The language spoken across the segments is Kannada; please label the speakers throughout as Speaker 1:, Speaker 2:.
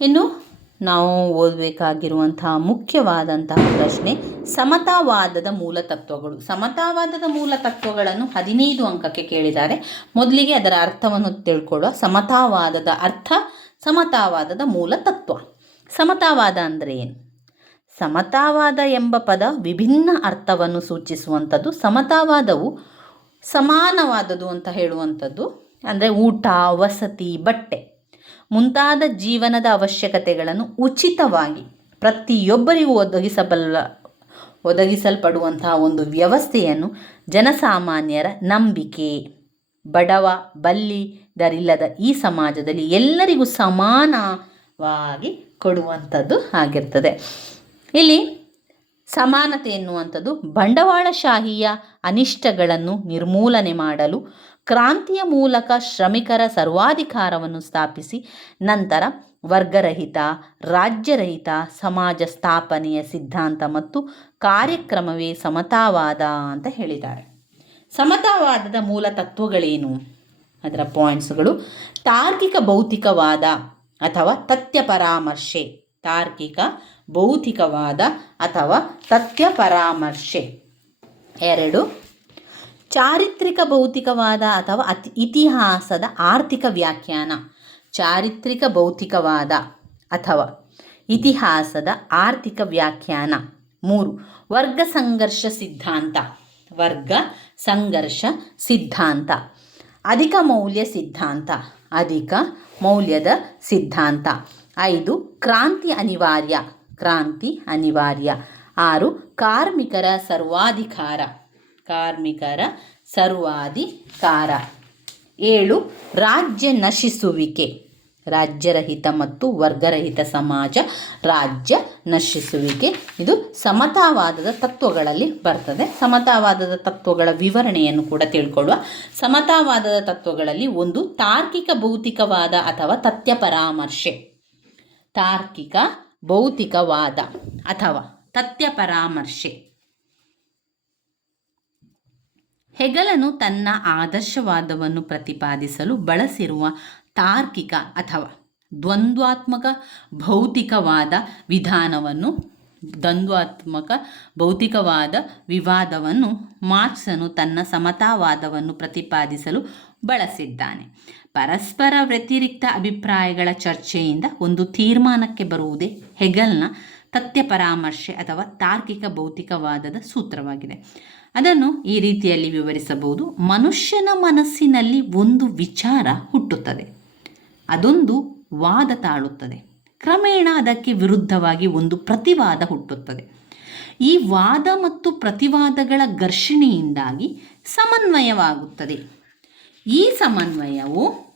Speaker 1: ಇನ್ನು ನಾವು ಓದಬೇಕಾಗಿರುವಂತಹ ಮುಖ್ಯವಾದಂತಹ ಪ್ರಶ್ನೆ, ಸಮತಾವಾದದ ಮೂಲ ತತ್ವಗಳು. ಸಮತಾವಾದದ ಮೂಲ ತತ್ವಗಳನ್ನು ಹದಿನೈದು ಅಂಕಕ್ಕೆ ಕೇಳಿದ್ದಾರೆ. ಮೊದಲಿಗೆ ಅದರ ಅರ್ಥವನ್ನು ತಿಳ್ಕೊಳ್ಳುವ ಸಮತಾವಾದದ ಅರ್ಥ, ಸಮತಾವಾದದ ಮೂಲ ತತ್ವ. ಸಮತಾವಾದ ಅಂದರೆ ಏನು? ಸಮತಾವಾದ ಎಂಬ ಪದ ವಿಭಿನ್ನ ಅರ್ಥವನ್ನು ಸೂಚಿಸುವಂಥದ್ದು, ಸಮತಾವಾದವು ಸಮಾನವಾದದು ಅಂತ ಹೇಳುವಂಥದ್ದು. ಅಂದರೆ ಊಟ, ವಸತಿ, ಬಟ್ಟೆ. ಮುಂತಾದ ಜೀವನದ ಅವಶ್ಯಕತೆಗಳನ್ನು ಉಚಿತವಾಗಿ ಪ್ರತಿಯೊಬ್ಬರಿಗೂ ಒದಗಿಸಬಲ್ಲ ಒದಗಿಸಲ್ಪಡುವಂತಹ ಒಂದು ವ್ಯವಸ್ಥೆಯನ್ನು ಜನಸಾಮಾನ್ಯರ ನಂಬಿಕೆ, ಬಡವ, ಬಲ್ಲಿ, ದರಿಲ್ಲದ ಈ ಸಮಾಜದಲ್ಲಿ ಎಲ್ಲರಿಗೂ ಸಮಾನವಾಗಿ ಕೊಡುವಂಥದ್ದು ಆಗಿರ್ತದೆ. ಇಲ್ಲಿ ಸಮಾನತೆ ಎನ್ನುವಂಥದ್ದು ಬಂಡವಾಳಶಾಹಿಯ ಅನಿಷ್ಟಗಳನ್ನು ನಿರ್ಮೂಲನೆ ಮಾಡಲು ಕ್ರಾಂತಿಯ ಮೂಲಕ ಶ್ರಮಿಕರ ಸರ್ವಾಧಿಕಾರವನ್ನು ಸ್ಥಾಪಿಸಿ ನಂತರ ವರ್ಗರಹಿತ, ರಾಜ್ಯರಹಿತ ಸಮಾಜ ಸ್ಥಾಪನೆಯ ಸಿದ್ಧಾಂತ ಮತ್ತು ಕಾರ್ಯಕ್ರಮವೇ ಸಮತಾವಾದ ಅಂತ ಹೇಳಿದ್ದಾರೆ. ಸಮತಾವಾದದ ಮೂಲ ತತ್ವಗಳೇನು? ಅದರ ಪಾಯಿಂಟ್ಸ್ಗಳು ತಾರ್ಕಿಕ ಭೌತಿಕವಾದ ಅಥವಾ ತಥ್ಯ ಪರಾಮರ್ಶೆ. ತಾರ್ಕಿಕ ಭೌತಿಕವಾದ ಅಥವಾ ತಥ್ಯ ಪರಾಮರ್ಶೆ. ಎರಡು ಚಾರಿತ್ರಿಕ ಭೌತಿಕವಾದ ಅಥವಾ ಅತಿ ಇತಿಹಾಸದ ಆರ್ಥಿಕ ವ್ಯಾಖ್ಯಾನ. ಚಾರಿತ್ರಿಕ ಭೌತಿಕವಾದ ಅಥವಾ ಇತಿಹಾಸದ ಆರ್ಥಿಕ ವ್ಯಾಖ್ಯಾನ. ಮೂರು, ವರ್ಗ ಸಂಘರ್ಷ ಸಿದ್ಧಾಂತ. ವರ್ಗ ಸಂಘರ್ಷ ಸಿದ್ಧಾಂತ. ಅಧಿಕ ಮೌಲ್ಯ ಸಿದ್ಧಾಂತ. ಅಧಿಕ ಮೌಲ್ಯದ ಸಿದ್ಧಾಂತ. ಐದು, ಕ್ರಾಂತಿ ಅನಿವಾರ್ಯ. ಕ್ರಾಂತಿ ಅನಿವಾರ್ಯ. ಆರು, ಕಾರ್ಮಿಕರ ಸರ್ವಾಧಿಕಾರ. ಕಾರ್ಮಿಕರ ಸರ್ವಾಧಿಕಾರ. ಏಳು, ರಾಜ್ಯ ನಶಿಸುವಿಕೆ. ರಾಜ್ಯರಹಿತ ಮತ್ತು ವರ್ಗರಹಿತ ಸಮಾಜ, ರಾಜ್ಯ ನಶಿಸುವಿಕೆ. ಇದು ಸಮತಾವಾದದ ತತ್ವಗಳಲ್ಲಿ ಬರ್ತದೆ. ಸಮತಾವಾದದ ತತ್ವಗಳ ವಿವರಣೆಯನ್ನು ಕೂಡ ತಿಳ್ಕೊಳ್ಳುವ. ಸಮತಾವಾದದ ತತ್ವಗಳಲ್ಲಿ ಒಂದು ತಾರ್ಕಿಕ ಭೌತಿಕವಾದ ಅಥವಾ ತಥ್ಯ ಪರಾಮರ್ಶೆ. ತಾರ್ಕಿಕ ಭೌತಿಕವಾದ ಅಥವಾ ತಥ್ಯ ಪರಾಮರ್ಶೆ. ಹೆಗಲನು ತನ್ನ ಆದರ್ಶವಾದವನ್ನು ಪ್ರತಿಪಾದಿಸಲು ಬಳಸಿರುವ ತಾರ್ಕಿಕ ಅಥವಾ ದ್ವಂದ್ವಾತ್ಮಕ ಭೌತಿಕವಾದ ವಿಧಾನವನ್ನು, ದ್ವಂದ್ವಾತ್ಮಕ ಭೌತಿಕವಾದ ವಿವಾದವನ್ನು ಮಾರ್ಕ್ಸನು ತನ್ನ ಸಮತಾವಾದವನ್ನು ಪ್ರತಿಪಾದಿಸಲು ಬಳಸಿದ್ದಾನೆ. ಪರಸ್ಪರ ವ್ಯತಿರಿಕ್ತ ಅಭಿಪ್ರಾಯಗಳ ಚರ್ಚೆಯಿಂದ ಒಂದು ತೀರ್ಮಾನಕ್ಕೆ ಬರುವುದೇ ಹೆಗಲ್ನ ತಥ್ಯ ಪರಾಮರ್ಶೆ ಅಥವಾ ತಾರ್ಕಿಕ ಭೌತಿಕವಾದದ ಸೂತ್ರವಾಗಿದೆ. ಅದನ್ನು ಈ ರೀತಿಯಲ್ಲಿ ವಿವರಿಸಬಹುದು. ಮನುಷ್ಯನ ಮನಸ್ಸಿನಲ್ಲಿ ಒಂದು ವಿಚಾರ ಹುಟ್ಟುತ್ತದೆ. ಅದೊಂದು ವಾದ ತಾಳುತ್ತದೆ. ಕ್ರಮೇಣ ಅದಕ್ಕೆ ವಿರುದ್ಧವಾಗಿ ಒಂದು ಪ್ರತಿವಾದ ಹುಟ್ಟುತ್ತದೆ. ಈ ವಾದ ಮತ್ತು ಪ್ರತಿವಾದಗಳ ಘರ್ಷಣೆಯಿಂದಾಗಿ ಸಮನ್ವಯವಾಗುತ್ತದೆ. ಈ ಸಮನ್ವಯವು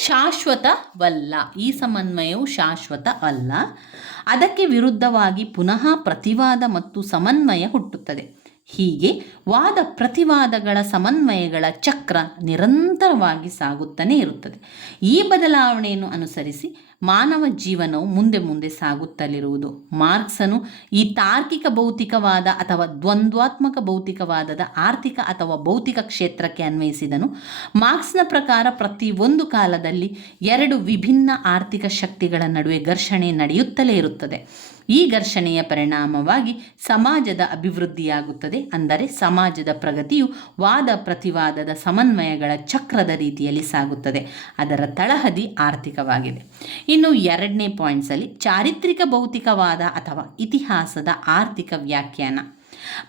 Speaker 1: ಶಾಶ್ವತವಲ್ಲ. ಈ ಸಮನ್ವಯವು ಶಾಶ್ವತ ಅಲ್ಲ. ಅದಕ್ಕೆ ವಿರುದ್ಧವಾಗಿ ಪುನಃ ಪ್ರತಿವಾದ ಮತ್ತು ಸಮನ್ವಯ ಹುಟ್ಟುತ್ತದೆ. ಹೀಗೆ ವಾದ ಪ್ರತಿವಾದಗಳ ಸಮನ್ವಯಗಳ ಚಕ್ರ ನಿರಂತರವಾಗಿ ಸಾಗುತ್ತಲೇ ಇರುತ್ತದೆ. ಈ ಬದಲಾವಣೆಯನ್ನು ಅನುಸರಿಸಿ ಮಾನವ ಜೀವನವು ಮುಂದೆ ಮುಂದೆ ಸಾಗುತ್ತಲಿರುವುದು. ಮಾರ್ಕ್ಸನು ಈ ತಾರ್ಕಿಕ ಭೌತಿಕವಾದ ಅಥವಾ ದ್ವಂದ್ವಾತ್ಮಕ ಭೌತಿಕವಾದದ ಆರ್ಥಿಕ ಅಥವಾ ಭೌತಿಕ ಕ್ಷೇತ್ರಕ್ಕೆ ಅನ್ವಯಿಸಿದನು. ಮಾರ್ಕ್ಸ್ನ ಪ್ರಕಾರ ಪ್ರತಿಯೊಂದು ಕಾಲದಲ್ಲಿ ಎರಡು ವಿಭಿನ್ನ ಆರ್ಥಿಕ ಶಕ್ತಿಗಳ ನಡುವೆ ಘರ್ಷಣೆ ನಡೆಯುತ್ತಲೇ ಇರುತ್ತದೆ. ಈ ಘರ್ಷಣೆಯ ಪರಿಣಾಮವಾಗಿ ಸಮಾಜದ ಅಭಿವೃದ್ಧಿಯಾಗುತ್ತದೆ ಅಂದರೆ ಸಮಾಜದ ಪ್ರಗತಿಯು ವಾದ ಪ್ರತಿವಾದದ ಸಮನ್ವಯಗಳ ಚಕ್ರದ ರೀತಿಯಲ್ಲಿ ಸಾಗುತ್ತದೆ. ಅದರ ತಳಹದಿ ಆರ್ಥಿಕವಾಗಿದೆ. ಇನ್ನು ಎರಡನೇ ಪಾಯಿಂಟ್ಸಲ್ಲಿ ಚಾರಿತ್ರಿಕ ಭೌತಿಕವಾದ ಅಥವಾ ಇತಿಹಾಸದ ಆರ್ಥಿಕ ವ್ಯಾಖ್ಯಾನ.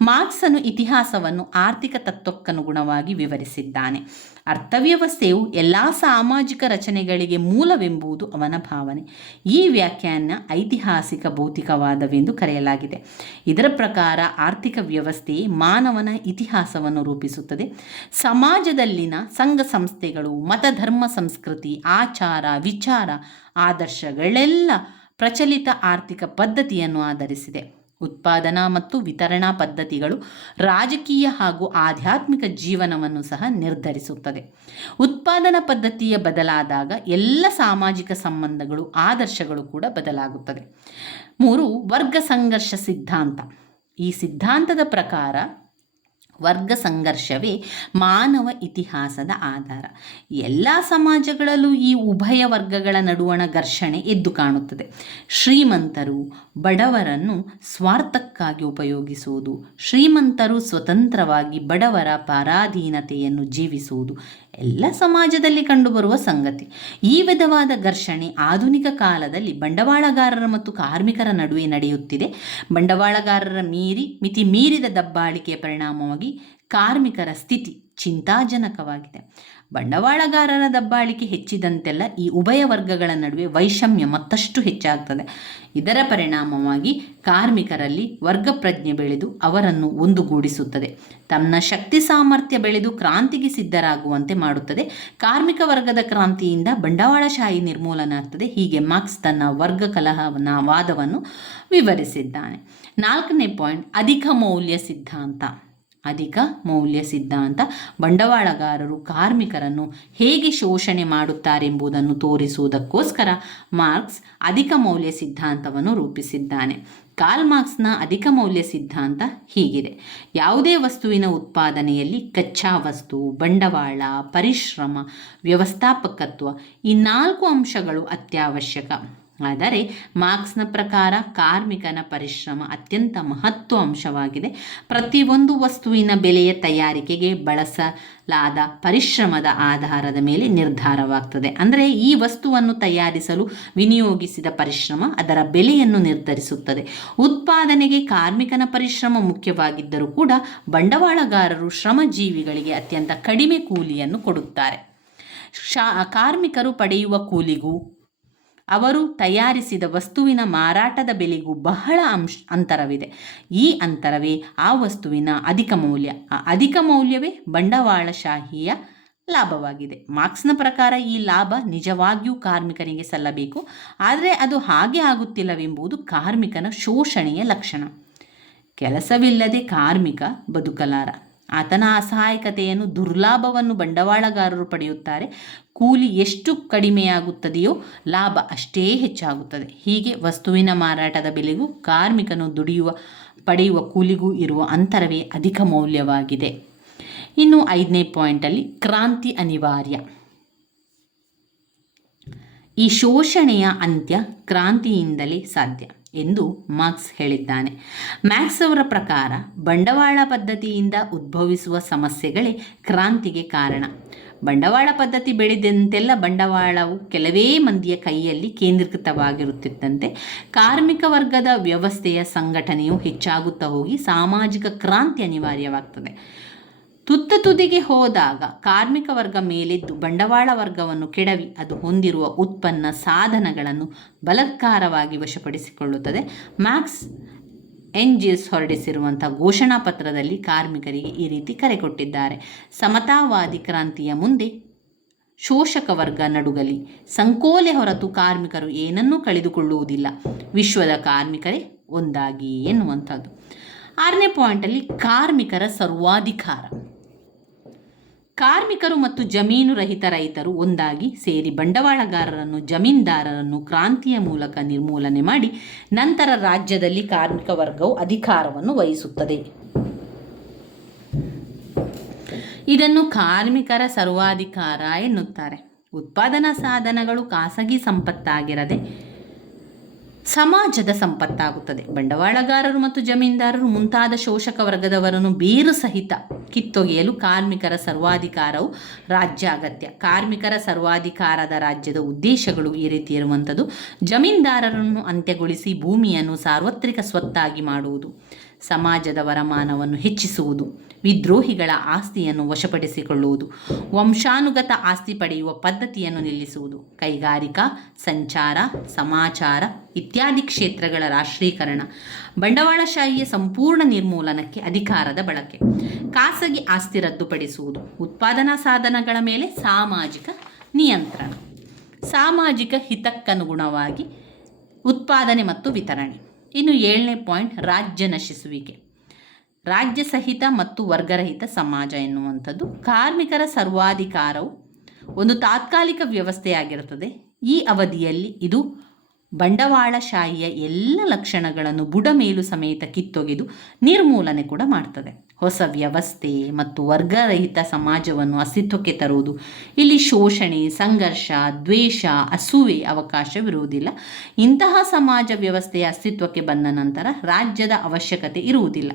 Speaker 1: ಮಾರ್ಕ್ಸನು ಇತಿಹಾಸವನ್ನು ಆರ್ಥಿಕ ತತ್ವಕ್ಕನುಗುಣವಾಗಿ ವಿವರಿಸಿದ್ದಾನೆ. ಅರ್ಥವ್ಯವಸ್ಥೆಯು ಎಲ್ಲ ಸಾಮಾಜಿಕ ರಚನೆಗಳಿಗೆ ಮೂಲವೆಂಬುದು ಅವನ ಭಾವನೆ. ಈ ವ್ಯಾಖ್ಯಾನ ಐತಿಹಾಸಿಕ ಭೌತಿಕವಾದವೆಂದು ಕರೆಯಲಾಗಿದೆ. ಇದರ ಪ್ರಕಾರ ಆರ್ಥಿಕ ವ್ಯವಸ್ಥೆಯೇ ಮಾನವನ ಇತಿಹಾಸವನ್ನು ರೂಪಿಸುತ್ತದೆ. ಸಮಾಜದಲ್ಲಿನ ಸಂಘ ಸಂಸ್ಥೆಗಳು ಮತಧರ್ಮ ಸಂಸ್ಕೃತಿ, ಆಚಾರ, ವಿಚಾರ, ಆದರ್ಶಗಳೆಲ್ಲ ಪ್ರಚಲಿತ ಆರ್ಥಿಕ ಪದ್ಧತಿಯನ್ನು ಆಧರಿಸಿದೆ. ಉತ್ಪಾದನಾ ಮತ್ತು ವಿತರಣಾ ಪದ್ಧತಿಗಳು ರಾಜಕೀಯ ಹಾಗೂ ಆಧ್ಯಾತ್ಮಿಕ ಜೀವನವನ್ನು ಸಹ ನಿರ್ಧರಿಸುತ್ತದೆ. ಉತ್ಪಾದನಾ ಪದ್ಧತಿಯ ಬದಲಾದಾಗ ಎಲ್ಲ ಸಾಮಾಜಿಕ ಸಂಬಂಧಗಳು, ಆದರ್ಶಗಳು ಕೂಡ ಬದಲಾಗುತ್ತದೆ. ಮೂರು, ವರ್ಗ ಸಂಘರ್ಷ ಸಿದ್ಧಾಂತ. ಈ ಸಿದ್ಧಾಂತದ ಪ್ರಕಾರ ವರ್ಗ ಸಂಘರ್ಷವೇ ಮಾನವ ಇತಿಹಾಸದ ಆಧಾರ. ಎಲ್ಲ ಸಮಾಜಗಳಲ್ಲೂ ಈ ಉಭಯ ವರ್ಗಗಳ ನಡುವಣ ಘರ್ಷಣೆ ಎದ್ದು ಕಾಣುತ್ತದೆ. ಶ್ರೀಮಂತರು ಬಡವರನ್ನು ಸ್ವಾರ್ಥಕ್ಕಾಗಿ ಉಪಯೋಗಿಸುವುದು, ಶ್ರೀಮಂತರು ಸ್ವತಂತ್ರವಾಗಿ ಬಡವರ ಪರಾಧೀನತೆಯನ್ನು ಜೀವಿಸುವುದು ಎಲ್ಲ ಸಮಾಜದಲ್ಲಿ ಕಂಡುಬರುವ ಸಂಗತಿ. ಈ ವಿಧವಾದ ಘರ್ಷಣೆ ಆಧುನಿಕ ಕಾಲದಲ್ಲಿ ಬಂಡವಾಳಗಾರರ ಮತ್ತು ಕಾರ್ಮಿಕರ ನಡುವೆ ನಡೆಯುತ್ತಿದೆ. ಬಂಡವಾಳಗಾರರ ಮೀರಿ ಮಿತಿ ಮೀರಿದ ದಬ್ಬಾಳಿಕೆಯ ಪರಿಣಾಮವಾಗಿ ಕಾರ್ಮಿಕರ ಸ್ಥಿತಿ ಚಿಂತಾಜನಕವಾಗಿದೆ. ಬಂಡವಾಳಗಾರರ ದಬ್ಬಾಳಿಕೆ ಹೆಚ್ಚಿದಂತೆಲ್ಲ ಈ ಉಭಯ ವರ್ಗಗಳ ನಡುವೆ ವೈಷಮ್ಯ ಮತ್ತಷ್ಟು ಹೆಚ್ಚಾಗ್ತದೆ. ಇದರ ಪರಿಣಾಮವಾಗಿ ಕಾರ್ಮಿಕರಲ್ಲಿ ವರ್ಗ ಪ್ರಜ್ಞೆ ಬೆಳೆದು ಅವರನ್ನು ಒಂದುಗೂಡಿಸುತ್ತದೆ. ತನ್ನ ಶಕ್ತಿ ಸಾಮರ್ಥ್ಯ ಬೆಳೆದು ಕ್ರಾಂತಿಗೆ ಸಿದ್ಧರಾಗುವಂತೆ ಮಾಡುತ್ತದೆ. ಕಾರ್ಮಿಕ ವರ್ಗದ ಕ್ರಾಂತಿಯಿಂದ ಬಂಡವಾಳಶಾಹಿ ನಿರ್ಮೂಲನ ಆಗ್ತದೆ ಹೀಗೆ ಮಾರ್ಕ್ಸ್ ತನ್ನ ವರ್ಗ ಕಲಹವನ್ನ, ವಾದವನ್ನು ವಿವರಿಸಿದ್ದಾನೆ. ನಾಲ್ಕನೇ ಪಾಯಿಂಟ್, ಅಧಿಕ ಮೌಲ್ಯ ಸಿದ್ಧಾಂತ. ಅಧಿಕ ಮೌಲ್ಯ ಸಿದ್ಧಾಂತ ಬಂಡವಾಳಗಾರರು ಕಾರ್ಮಿಕರನ್ನು ಹೇಗೆ ಶೋಷಣೆ ಮಾಡುತ್ತಾರೆಂಬುದನ್ನು ತೋರಿಸುವುದಕ್ಕೋಸ್ಕರ ಮಾರ್ಕ್ಸ್ ಅಧಿಕ ಮೌಲ್ಯ ಸಿದ್ಧಾಂತವನ್ನು ರೂಪಿಸಿದ್ದಾನೆ. ಕಾಲ್ ಮಾರ್ಕ್ಸ್ನ ಅಧಿಕ ಮೌಲ್ಯ ಸಿದ್ಧಾಂತ ಹೀಗಿದೆ. ಯಾವುದೇ ವಸ್ತುವಿನ ಉತ್ಪಾದನೆಯಲ್ಲಿ ಕಚ್ಚಾ ವಸ್ತು, ಬಂಡವಾಳ, ಪರಿಶ್ರಮ, ವ್ಯವಸ್ಥಾಪಕತ್ವ ಈ ನಾಲ್ಕು ಅಂಶಗಳು ಅತ್ಯವಶ್ಯಕ. ಆದರೆ ಮಾರ್ಕ್ಸ್ನ ಪ್ರಕಾರ ಕಾರ್ಮಿಕನ ಪರಿಶ್ರಮ ಅತ್ಯಂತ ಮಹತ್ವ ಅಂಶವಾಗಿದೆ. ಪ್ರತಿಯೊಂದು ವಸ್ತುವಿನ ಬೆಲೆಯ ತಯಾರಿಕೆಗೆ ಬಳಸಲಾದ ಪರಿಶ್ರಮದ ಆಧಾರದ ಮೇಲೆ ನಿರ್ಧಾರವಾಗ್ತದೆ. ಅಂದರೆ ಈ ವಸ್ತುವನ್ನು ತಯಾರಿಸಲು ವಿನಿಯೋಗಿಸಿದ ಪರಿಶ್ರಮ ಅದರ ಬೆಲೆಯನ್ನು ನಿರ್ಧರಿಸುತ್ತದೆ. ಉತ್ಪಾದನೆಗೆ ಕಾರ್ಮಿಕನ ಪರಿಶ್ರಮ ಮುಖ್ಯವಾಗಿದ್ದರೂ ಕೂಡ ಬಂಡವಾಳಗಾರರು ಶ್ರಮಜೀವಿಗಳಿಗೆ ಅತ್ಯಂತ ಕಡಿಮೆ ಕೂಲಿಯನ್ನು ಕೊಡುತ್ತಾರೆ. ಶಾ, ಕಾರ್ಮಿಕರು ಪಡೆಯುವ ಕೂಲಿಗೂ ಅವರು ತಯಾರಿಸಿದ ವಸ್ತುವಿನ ಮಾರಾಟದ ಬೆಲೆಗೂ ಬಹಳ ಅಂಶ, ಅಂತರವಿದೆ. ಈ ಅಂತರವೇ ಆ ವಸ್ತುವಿನ ಅಧಿಕ ಮೌಲ್ಯ. ಆ ಅಧಿಕ ಮೌಲ್ಯವೇ ಬಂಡವಾಳಶಾಹಿಯ ಲಾಭವಾಗಿದೆ. ಮಾರ್ಕ್ಸ್ನ ಪ್ರಕಾರ ಈ ಲಾಭ ನಿಜವಾಗಿಯೂ ಕಾರ್ಮಿಕನಿಗೆ ಸಲ್ಲಬೇಕು. ಆದರೆ ಅದು ಹಾಗೆ ಆಗುತ್ತಿಲ್ಲವೆಂಬುದು ಕಾರ್ಮಿಕನ ಶೋಷಣೆಯ ಲಕ್ಷಣ. ಕೆಲಸವಿಲ್ಲದೆ ಕಾರ್ಮಿಕ ಬದುಕಲಾರ. ಆತನ ಅಸಹಾಯಕತೆಯನ್ನು ದುರ್ಲಾಭವನ್ನು ಬಂಡವಾಳಗಾರರು ಪಡೆಯುತ್ತಾರೆ. ಕೂಲಿ ಎಷ್ಟು ಕಡಿಮೆಯಾಗುತ್ತದೆಯೋ ಲಾಭ ಅಷ್ಟೇ ಹೆಚ್ಚಾಗುತ್ತದೆ. ಹೀಗೆ ವಸ್ತುವಿನ ಮಾರಾಟದ ಬೆಲೆಗೂ ಕಾರ್ಮಿಕನು ದುಡಿಯುವ, ಪಡೆಯುವ ಕೂಲಿಗೂ ಇರುವ ಅಂತರವೇ ಅಧಿಕ ಮೌಲ್ಯವಾಗಿದೆ. ಇನ್ನು ಐದನೇ ಪಾಯಿಂಟಲ್ಲಿ ಕ್ರಾಂತಿ ಅನಿವಾರ್ಯ. ಈ ಶೋಷಣೆಯ ಅಂತ್ಯ ಕ್ರಾಂತಿಯಿಂದಲೇ ಸಾಧ್ಯ. ಎಂದು ಮಾರ್ಕ್ಸ್ ಹೇಳಿದ್ದಾನೆ. ಮ್ಯಾಕ್ಸ್ ಅವರ ಪ್ರಕಾರ ಬಂಡವಾಳ ಪದ್ಧತಿಯಿಂದ ಉದ್ಭವಿಸುವ ಸಮಸ್ಯೆಗಳೇ ಕ್ರಾಂತಿಗೆ ಕಾರಣ. ಬಂಡವಾಳ ಪದ್ಧತಿ ಬೆಳೆದಂತೆಲ್ಲ ಬಂಡವಾಳವು ಕೆಲವೇ ಮಂದಿಯ ಕೈಯಲ್ಲಿ ಕೇಂದ್ರೀಕೃತವಾಗಿರುತ್ತಿದ್ದಂತೆ ಕಾರ್ಮಿಕ ವರ್ಗದ ವ್ಯವಸ್ಥೆಯ ಸಂಘಟನೆಯು ಹೆಚ್ಚಾಗುತ್ತಾ ಹೋಗಿ ಸಾಮಾಜಿಕ ಕ್ರಾಂತಿ ಅನಿವಾರ್ಯವಾಗ್ತದೆ. ತುತ್ತ ತುದಿಗೆ ಹೋದಾಗ ಕಾರ್ಮಿಕ ವರ್ಗ ಮೇಲೆದ್ದು ಬಂಡವಾಳ ವರ್ಗವನ್ನು ಕೆಡವಿ ಅದು ಹೊಂದಿರುವ ಉತ್ಪನ್ನ ಸಾಧನಗಳನ್ನು ಬಲತ್ಕಾರವಾಗಿ ವಶಪಡಿಸಿಕೊಳ್ಳುತ್ತದೆ. ಮ್ಯಾಕ್ಸ್ ಎನ್ಜಿಎಸ್ ಹೊರಡಿಸಿರುವಂಥ ಘೋಷಣಾ ಪತ್ರದಲ್ಲಿ ಕಾರ್ಮಿಕರಿಗೆ ಈ ರೀತಿ ಕರೆ ಕೊಟ್ಟಿದ್ದಾರೆ. ಸಮತಾವಾದಿ ಕ್ರಾಂತಿಯ ಮುಂದೆ ಶೋಷಕ ವರ್ಗ ನಡುಗಲಿ ಸಂಕೋಲೆ ಹೊರತು ಕಾರ್ಮಿಕರು ಏನನ್ನೂ ಕಳೆದುಕೊಳ್ಳುವುದಿಲ್ಲ. ವಿಶ್ವದ ಕಾರ್ಮಿಕರೇ ಒಂದಾಗಿ ಎನ್ನುವಂಥದ್ದು. ಆರನೇ ಪಾಯಿಂಟಲ್ಲಿ ಕಾರ್ಮಿಕರ ಸರ್ವಾಧಿಕಾರ. ಕಾರ್ಮಿಕರು ಮತ್ತು ಜಮೀನು ರಹಿತ ರೈತರು ಒಂದಾಗಿ ಸೇರಿ ಬಂಡವಾಳಗಾರರನ್ನು, ಜಮೀನ್ದಾರರನ್ನು ಕ್ರಾಂತಿಯ ಮೂಲಕ ನಿರ್ಮೂಲನೆ ಮಾಡಿ ನಂತರ ರಾಜ್ಯದಲ್ಲಿ ಕಾರ್ಮಿಕ ವರ್ಗವು ಅಧಿಕಾರವನ್ನು ವಹಿಸುತ್ತದೆ. ಇದನ್ನು ಕಾರ್ಮಿಕರ ಸರ್ವಾಧಿಕಾರ ಎನ್ನುತ್ತಾರೆ. ಉತ್ಪಾದನಾ ಸಾಧನಗಳು ಖಾಸಗಿ ಸಂಪತ್ತಾಗಿರದೆ ಸಮಾಜದ ಸಂಪತ್ತಾಗುತ್ತದೆ. ಬಂಡವಾಳಗಾರರು ಮತ್ತು ಜಮೀನ್ದಾರರು ಮುಂತಾದ ಶೋಷಕ ವರ್ಗದವರನ್ನು ಬೇರು ಸಹಿತ ಕಿತ್ತೊಗೆಯಲು ಕಾರ್ಮಿಕರ ಸರ್ವಾಧಿಕಾರವು ರಾಜ್ಯ ಅಗತ್ಯ. ಕಾರ್ಮಿಕರ ಸರ್ವಾಧಿಕಾರದ ರಾಜ್ಯದ ಉದ್ದೇಶಗಳು ಈ ರೀತಿ ಇರುವಂಥದ್ದು. ಜಮೀನ್ದಾರರನ್ನು ಅಂತ್ಯಗೊಳಿಸಿ ಭೂಮಿಯನ್ನು ಸಾರ್ವತ್ರಿಕ ಸ್ವತ್ತಾಗಿ ಮಾಡುವುದು. ಸಮಾಜದ ವರಮಾನವನ್ನು ಹೆಚ್ಚಿಸುವುದು, ವಿದ್ರೋಹಿಗಳ ಆಸ್ತಿಯನ್ನು ವಶಪಡಿಸಿಕೊಳ್ಳುವುದು, ವಂಶಾನುಗತ ಆಸ್ತಿ ಪಡೆಯುವ ಪದ್ಧತಿಯನ್ನು ನಿಲ್ಲಿಸುವುದು, ಕೈಗಾರಿಕಾ, ಸಂಚಾರ, ಸಮಾಚಾರ ಇತ್ಯಾದಿ ಕ್ಷೇತ್ರಗಳ ರಾಷ್ಟ್ರೀಕರಣ, ಬಂಡವಾಳಶಾಹಿಯ ಸಂಪೂರ್ಣ ನಿರ್ಮೂಲನಕ್ಕೆ ಅಧಿಕಾರದ ಬಳಕೆ, ಖಾಸಗಿ ಆಸ್ತಿ ರದ್ದುಪಡಿಸುವುದು, ಉತ್ಪಾದನಾ ಸಾಧನಗಳ ಮೇಲೆ ಸಾಮಾಜಿಕ ನಿಯಂತ್ರಣ, ಸಾಮಾಜಿಕ ಹಿತಕ್ಕನುಗುಣವಾಗಿ ಉತ್ಪಾದನೆ ಮತ್ತು ವಿತರಣೆ. ಇನ್ನು ಏಳನೇ ಪಾಯಿಂಟ್ ರಾಜ್ಯ ನಶಿಸುವಿಕೆ ರಾಜ್ಯ ಸಹಿತ ಮತ್ತು ವರ್ಗರಹಿತ ಸಮಾಜ ಎನ್ನುವಂಥದ್ದು. ಕಾರ್ಮಿಕರ ಸರ್ವಾಧಿಕಾರವು ಒಂದು ತಾತ್ಕಾಲಿಕ ವ್ಯವಸ್ಥೆಯಾಗಿರುತ್ತದೆ. ಈ ಅವಧಿಯಲ್ಲಿ ಇದು ಬಂಡವಾಳಶಾಹಿಯ ಎಲ್ಲ ಲಕ್ಷಣಗಳನ್ನು ಬುಡಮೇಲು ಸಮೇತ ಕಿತ್ತೊಗೆದು ನಿರ್ಮೂಲನೆ ಕೂಡ ಮಾಡ್ತದೆ. ಹೊಸ ವ್ಯವಸ್ಥೆ ಮತ್ತು ವರ್ಗರಹಿತ ಸಮಾಜವನ್ನು ಅಸ್ತಿತ್ವಕ್ಕೆ ತರುವುದು. ಇಲ್ಲಿ ಶೋಷಣೆ, ಸಂಘರ್ಷ, ದ್ವೇಷ ಅಸೂವೆ ಅವಕಾಶವಿರುವುದಿಲ್ಲ. ಇಂತಹ ಸಮಾಜ ವ್ಯವಸ್ಥೆಯ ಅಸ್ತಿತ್ವಕ್ಕೆ ಬಂದ ನಂತರ ರಾಜ್ಯದ ಅವಶ್ಯಕತೆ ಇರುವುದಿಲ್ಲ.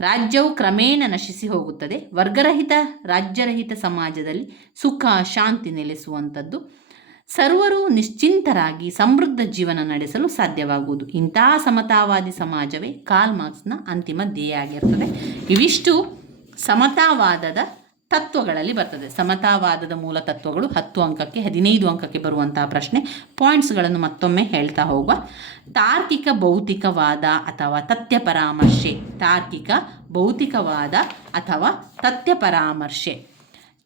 Speaker 1: ರಾಜ್ಯವು ಕ್ರಮೇಣ ನಶಿಸಿ ಹೋಗುತ್ತದೆ. ವರ್ಗರಹಿತ, ರಾಜ್ಯರಹಿತ ಸಮಾಜದಲ್ಲಿ ಸುಖ, ಶಾಂತಿ ನೆಲೆಸುವಂಥದ್ದು. ಸರ್ವರು ನಿಶ್ಚಿಂತರಾಗಿ ಸಮೃದ್ಧ ಜೀವನ ನಡೆಸಲು ಸಾಧ್ಯವಾಗುವುದು. ಇಂತಹ ಸಮತಾವಾದಿ ಸಮಾಜವೇ ಕಾಲ್ ಮಾರ್ಕ್ಸ್ನ ಅಂತಿಮ ಧ್ಯೇಯ ಆಗಿರ್ತದೆ. ಇವಿಷ್ಟು ಸಮತಾವಾದದ ತತ್ವಗಳಲ್ಲಿ ಬರ್ತದೆ. ಸಮತಾವಾದದ ಮೂಲ ತತ್ವಗಳು ಹತ್ತು ಅಂಕಕ್ಕೆ, ಹದಿನೈದು ಅಂಕಕ್ಕೆ ಬರುವಂತಹ ಪ್ರಶ್ನೆ. ಪಾಯಿಂಟ್ಸ್ಗಳನ್ನು ಮತ್ತೊಮ್ಮೆ ಹೇಳ್ತಾ ಹೋಗುವ. ತಾರ್ಕಿಕ ಭೌತಿಕವಾದ ಅಥವಾ ತಥ್ಯ ಪರಾಮರ್ಶೆ. ತಾರ್ಕಿಕ ಭೌತಿಕವಾದ ಅಥವಾ ತಥ್ಯ ಪರಾಮರ್ಶೆ.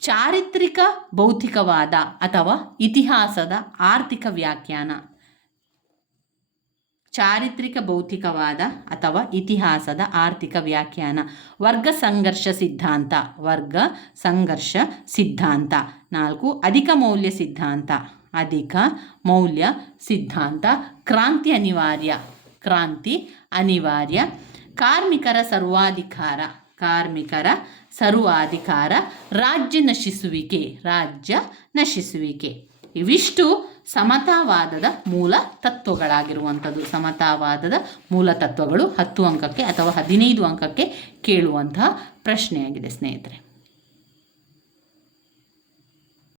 Speaker 1: ಚಾರಿತ್ರಿಕ ಭೌತಿಕವಾದ ಅಥವಾ ಇತಿಹಾಸದ ಆರ್ಥಿಕ ವ್ಯಾಖ್ಯಾನ. ಚಾರಿತ್ರಿಕ ಭೌತಿಕವಾದ ಅಥವಾ ಇತಿಹಾಸದ ಆರ್ಥಿಕ ವ್ಯಾಖ್ಯಾನ. ವರ್ಗ ಸಂಘರ್ಷ ಸಿದ್ಧಾಂತ. ವರ್ಗ ಸಂಘರ್ಷ ಸಿದ್ಧಾಂತ. ನಾಲ್ಕು, ಅಧಿಕ ಮೌಲ್ಯ ಸಿದ್ಧಾಂತ. ಅಧಿಕ ಮೌಲ್ಯ ಸಿದ್ಧಾಂತ. ಕ್ರಾಂತಿ ಅನಿವಾರ್ಯ. ಕ್ರಾಂತಿ ಅನಿವಾರ್ಯ. ಕಾರ್ಮಿಕರ ಸರ್ವಾಧಿಕಾರ. ಕಾರ್ಮಿಕರ ಸರ್ವಾಧಿಕಾರ, ರಾಜ್ಯ ನಶಿಸುವಿಕೆ ರಾಜ್ಯ ನಶಿಸುವಿಕೆ. ಇವಿಷ್ಟು ಸಮತಾವಾದದ ಮೂಲ ತತ್ವಗಳಾಗಿರುವಂಥದ್ದು. ಸಮತಾವಾದದ ಮೂಲ ತತ್ವಗಳು ಹತ್ತು ಅಂಕಕ್ಕೆ ಅಥವಾ ಹದಿನೈದು ಅಂಕಕ್ಕೆ ಕೇಳುವಂತಹ ಪ್ರಶ್ನೆಯಾಗಿದೆ ಸ್ನೇಹಿತರೆ.